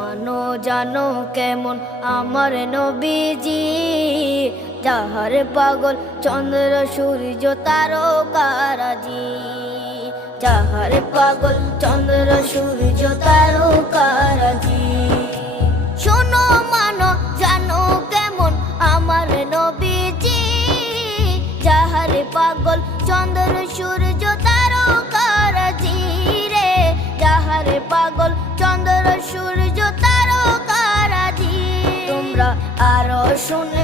মানো জানো কেমন আমার নবীজি, যাহার পাগল চন্দ্র সূর্য তারকারাজি, যাহার পাগল চন্দ্র সূর্য তারকারাজি। শোনো মানো জানো কেমন আমার নবীজি, যাহার পাগল চন্দ্র সূর্য তারকারাজি রে, যাহার পাগল চন্দ্র সূর্য তারকারাজি। তোমরা আরো শুনে